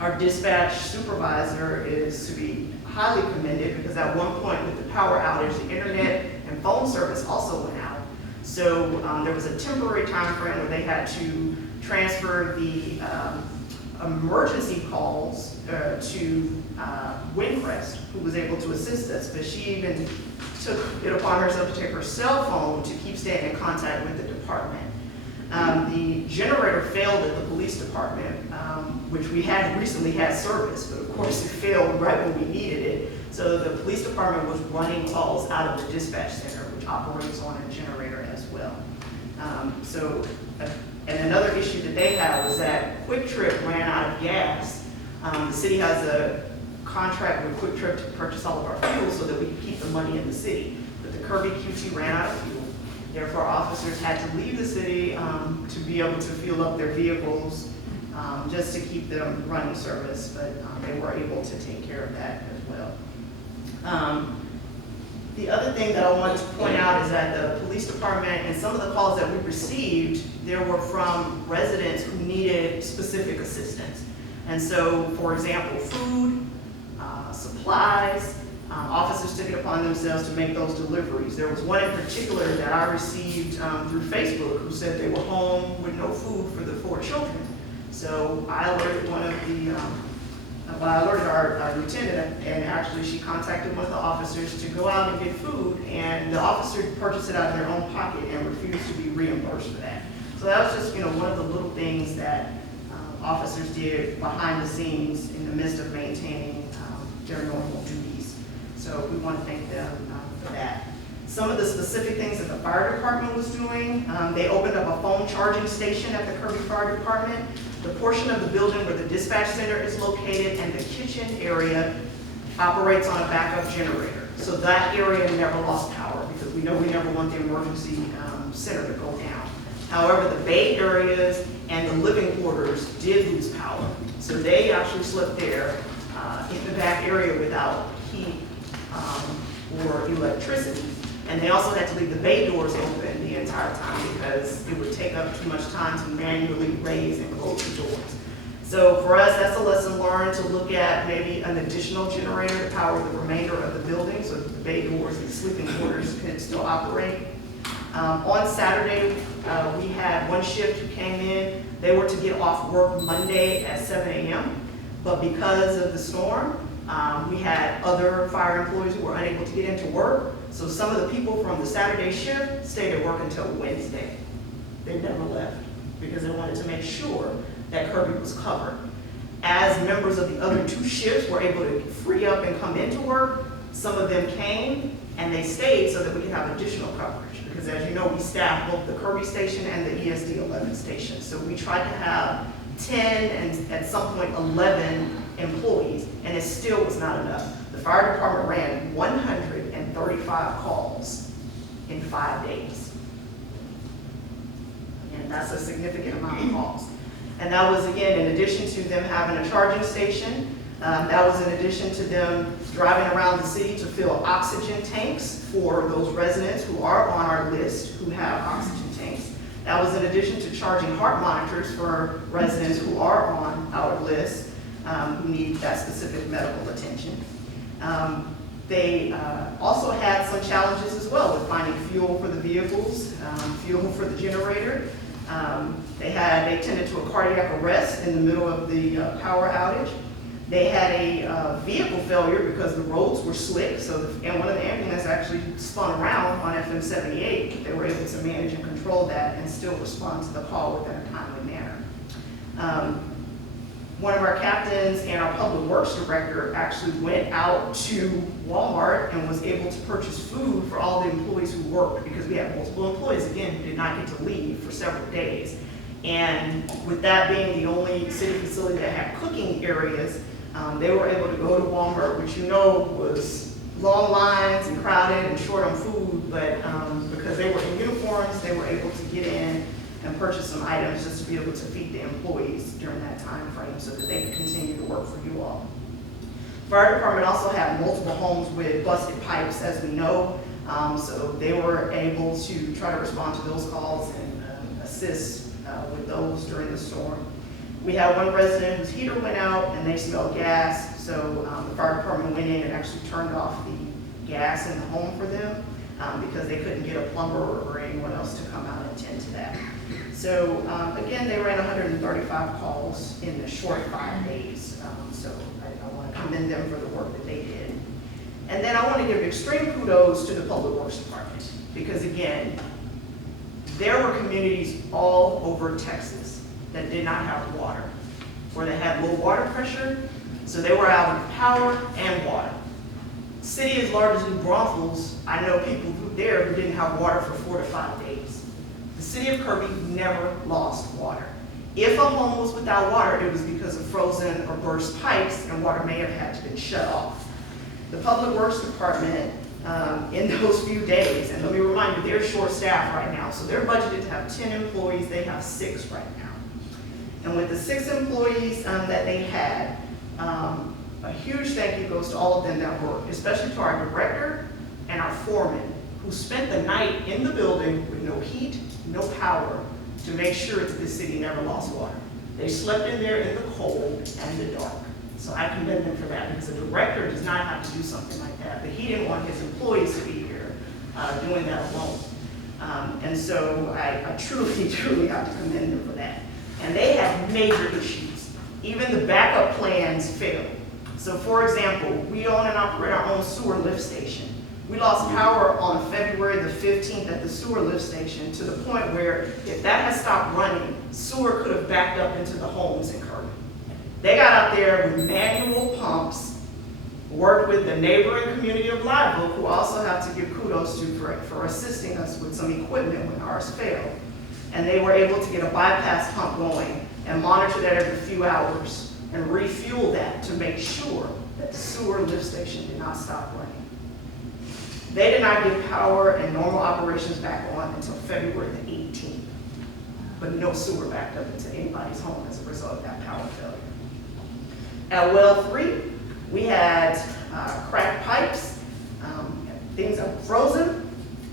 Our dispatch supervisor is to be highly commended because at one point with the power outage, the internet and phone service also went out. So there was a temporary time frame where they had to transfer the emergency calls to Windcrest, who was able to assist us, but she even took it upon herself to take her cell phone to keep staying in contact with the department. The generator failed at the police department, which we had recently had service, but of course it failed right when we needed it. So the police department was running calls out of the dispatch center, which operates on a generator as well. And another issue that they had was that Quick Trip ran out of gas. The city has a contract with Quick Trip to purchase all of our fuel so that we can keep the money in the city. But the Kirby QT ran out of fuel. Therefore, officers had to leave the city to be able to fuel up their vehicles just to keep them running service, but they were able to take care of that as well. The other thing that I wanted to point out is that the police department and some of the calls that we received, there were from residents who needed specific assistance. And so, for example, food, supplies, officers took it upon themselves to make those deliveries. There was one in particular that I received through Facebook who said they were home with no food for the 4 children. So I alerted I alerted our lieutenant, and actually she contacted one of the officers to go out and get food, and the officer purchased it out of their own pocket and refused to be reimbursed for that. So that was just one of the little things that officers did behind the scenes in the midst of maintaining their normal duties. So we want to thank them for that. Some of the specific things that the fire department was doing, they opened up a phone charging station at the Kirby Fire Department. The portion of the building where the dispatch center is located and the kitchen area operates on a backup generator. So that area never lost power because we know we never want the emergency center to go down. However, the bay areas and the living quarters did lose power. So they actually slept there in the back area without heat or electricity. And they also had to leave the bay doors open the entire time because it would take up too much time to manually raise and close the doors. So for us, that's a lesson learned to look at maybe an additional generator to power the remainder of the building so that the bay doors and sleeping quarters can still operate. On Saturday, we had one shift who came in. They were to get off work Monday at 7 a.m., but because of the storm, we had other fire employees who were unable to get into work. So some of the people from the Saturday shift stayed at work until Wednesday. They never left because they wanted to make sure that Kirby was covered. As members of the other 2 shifts were able to free up and come into work, some of them came and they stayed so that we could have additional coverage. Because as you know, we staff both the Kirby station and the ESD 11 station. So we tried to have 10 and at some point 11 employees, and it still was not enough. The fire department ran 135 calls in 5 days. And that's a significant amount of calls. And that was, again, in addition to them having a charging station. That was in addition to them driving around the city to fill oxygen tanks for those residents who are on our list who have oxygen tanks. That was in addition to charging heart monitors for residents who are on our list who need that specific medical attention. They also had some challenges as well with finding fuel for the vehicles, fuel for the generator. They tended to a cardiac arrest in the middle of the power outage. They had a vehicle failure because the roads were slick, and one of the ambulances actually spun around on FM 78. They were able to manage and control that and still respond to the call within a timely manner. One of our captains and our public works director actually went out to Walmart and was able to purchase food for all the employees who worked because we had multiple employees, again, who did not get to leave for several days. And with that being the only city facility that had cooking areas, they were able to go to Walmart, which was long lines and crowded and short on food, but because they were in uniforms, they were able to get in and purchase some items just to be able to feed the employees during that time frame so that they could continue to work for you all. Fire department also had multiple homes with busted pipes, as we know, so they were able to try to respond to those calls and assist with those during the storm. We had one resident whose heater went out and they smelled gas, so the fire department went in and actually turned off the gas in the home for them because they couldn't get a plumber or anyone else to come out and tend to that. So again, they ran 135 calls in the short 5 days. So I want to commend them for the work that they did. And then I want to give extreme kudos to the Public Works Department because again, there were communities all over Texas that did not have water, or they had low water pressure, so they were out of power and water. City as large as New Braunfels, I know people there who didn't have water for 4 to 5 days. The city of Kirby never lost water. If a home was without water, it was because of frozen or burst pipes, and water may have had to be shut off. The Public Works Department, in those few days, and let me remind you, they're short-staffed right now, so they're budgeted to have 10 employees, they have 6 right now. And with the 6 employees that they had, a huge thank you goes to all of them that worked, especially to our director and our foreman, who spent the night in the building with no heat, no power, to make sure that the city never lost water. They slept in there in the cold and the dark. So I commend them for that, because a director does not have to do something like that, but he didn't want his employees to be here doing that alone. And so I truly, truly have to commend them for that. And they had major issues. Even the backup plans failed. So for example, we own and operate our own sewer lift station. We lost power on February the 15th at the sewer lift station, to the point where if that had stopped running, sewer could have backed up into the homes in Kirby. They got out there with manual pumps, worked with the neighboring community of Live Oak, who also have to give kudos to for assisting us with some equipment when ours failed. And they were able to get a bypass pump going and monitor that every few hours and refuel that to make sure that the sewer lift station did not stop running. They did not get power and normal operations back on until February the 18th, but no sewer backed up into anybody's home as a result of that power failure. At well 3, we had cracked pipes, things that were frozen.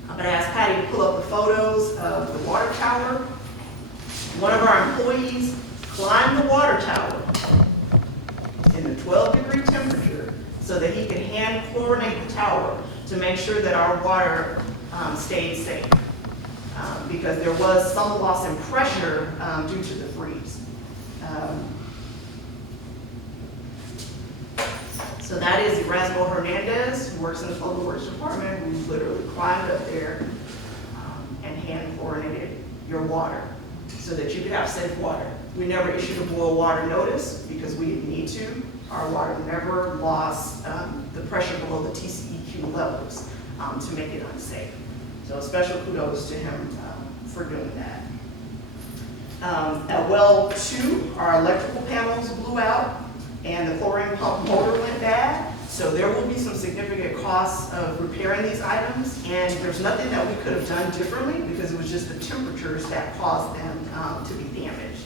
I'm going to ask Patty to pull up the photos of the water tower. One of our employees climbed the water tower in a 12-degree temperature so that he could hand chlorinate the tower to make sure that our water stayed safe, because there was some loss in pressure due to the freeze. So that is Erasmo Hernandez, who works in the Public Works Department, who literally climbed up there and hand chlorinated your water so that you could have safe water. We never issued a boil water notice because we didn't need to. Our water never lost the pressure below the TCEQ levels to make it unsafe. So special kudos to him for doing that. At well 2, our electrical panels blew out and the chlorine pump motor went bad. So there will be some significant costs of repairing these items, and there's nothing that we could have done differently because it was just the temperatures that caused them to be damaged.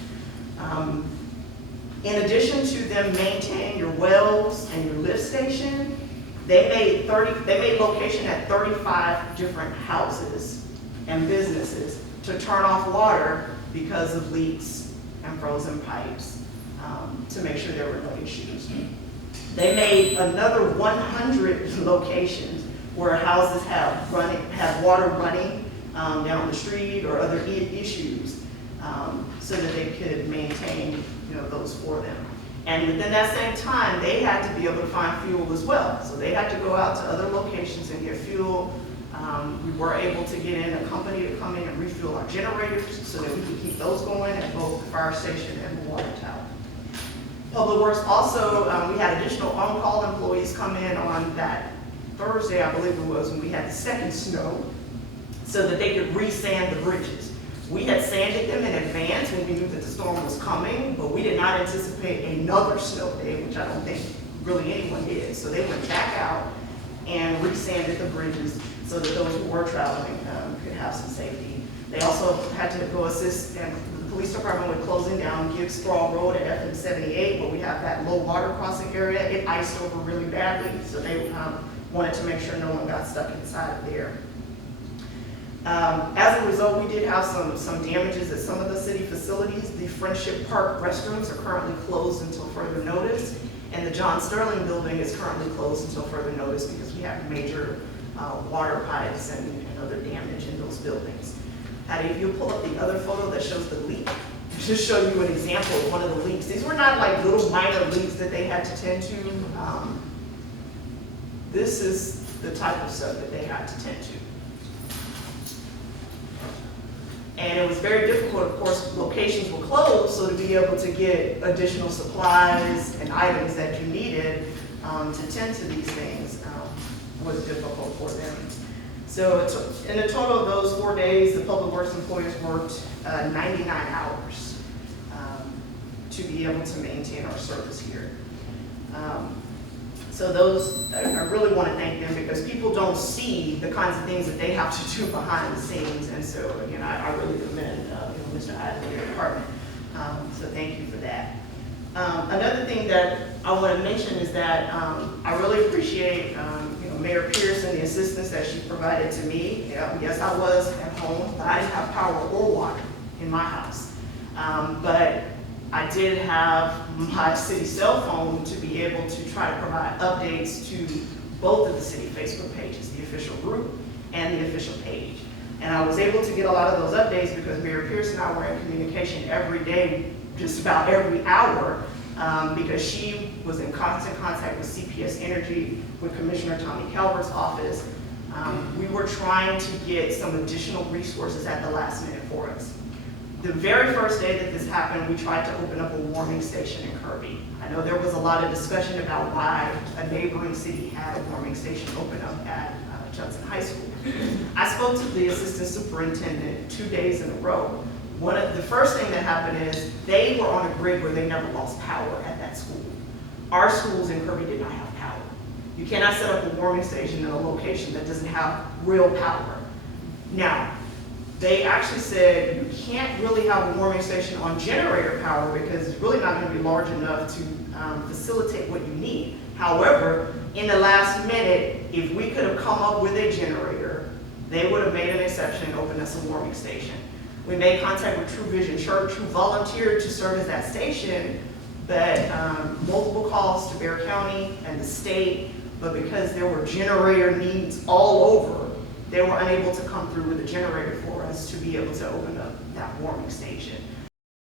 In addition to them maintaining your wells and your lift station, they made location at 35 different houses and businesses to turn off water because of leaks and frozen pipes, to make sure there were no issues. They made another 100 locations where houses have water running down the street or other issues, so that they could maintain those for them. And within that same time, they had to be able to find fuel as well. So they had to go out to other locations and get fuel. We were able to get in a company to come in and refuel our generators so that we could keep those going at both the fire station and the water tower. Public Works also, we had additional on-call employees come in on that Thursday, I believe it was, when we had the second snow, so that they could re-sand the bridges. We had sanded them in advance when we knew that the storm was coming, but we did not anticipate another snow day, which I don't think really anyone did. So they went back out and re-sanded the bridges so that those who were traveling could have some safety. They also had to go assist the police department with closing down Gibbs Sprawl Road at FM 78, where we have that low water crossing area. It iced over really badly, so they wanted to make sure no one got stuck inside of there. As a result, we did have some damages at some of the city facilities. The Friendship Park restrooms are currently closed until further notice, and the John Sterling building is currently closed until further notice because we have major water pipes and other damage in those buildings. Patty, if you'll pull up the other photo that shows the leak, just show you an example of one of the leaks. These were not like little minor leaks that they had to tend to. This is the type of stuff that they had to tend to. And it was very difficult, of course, locations were closed, so to be able to get additional supplies and items that you needed to tend to these things was difficult for them. So in a total of those 4 days, the public works employees worked 99 hours to be able to maintain our service here. So those, I really want to thank them because people don't see the kinds of things that they have to do behind the scenes. And so, again, I really commend Mr. Isaac and your department. So thank you for that. Another thing that I want to mention is that I really appreciate Mayor Pierce and the assistance that she provided to me. Yes, I was at home, but I didn't have power or water in my house. But I did have my city cell phone to be able to try to provide updates to both of the city Facebook pages, the official group and the official page. And I was able to get a lot of those updates because Mayor Pierce and I were in communication every day, just about every hour, because she was in constant contact with CPS Energy, with Commissioner Tommy Calvert's office. We were trying to get some additional resources at the last minute for us. The very first day that this happened, we tried to open up a warming station in Kirby. I know there was a lot of discussion about why a neighboring city had a warming station open up at Judson High School. I spoke to the assistant superintendent 2 days in a row. The first thing that happened is they were on a grid where they never lost power at that school. Our schools in Kirby did not have power. You cannot set up a warming station in a location that doesn't have real power. Now, they actually said you can't really have a warming station on generator power because it's really not going to be large enough to facilitate what you need. However, in the last minute, if we could have come up with a generator, they would have made an exception and opened us a warming station. We made contact with True Vision Church, who volunteered to serve as that station, but multiple calls to Bexar County and the state, but because there were generator needs all over, they were unable to come through with a generator for us to be able to open up that warming station.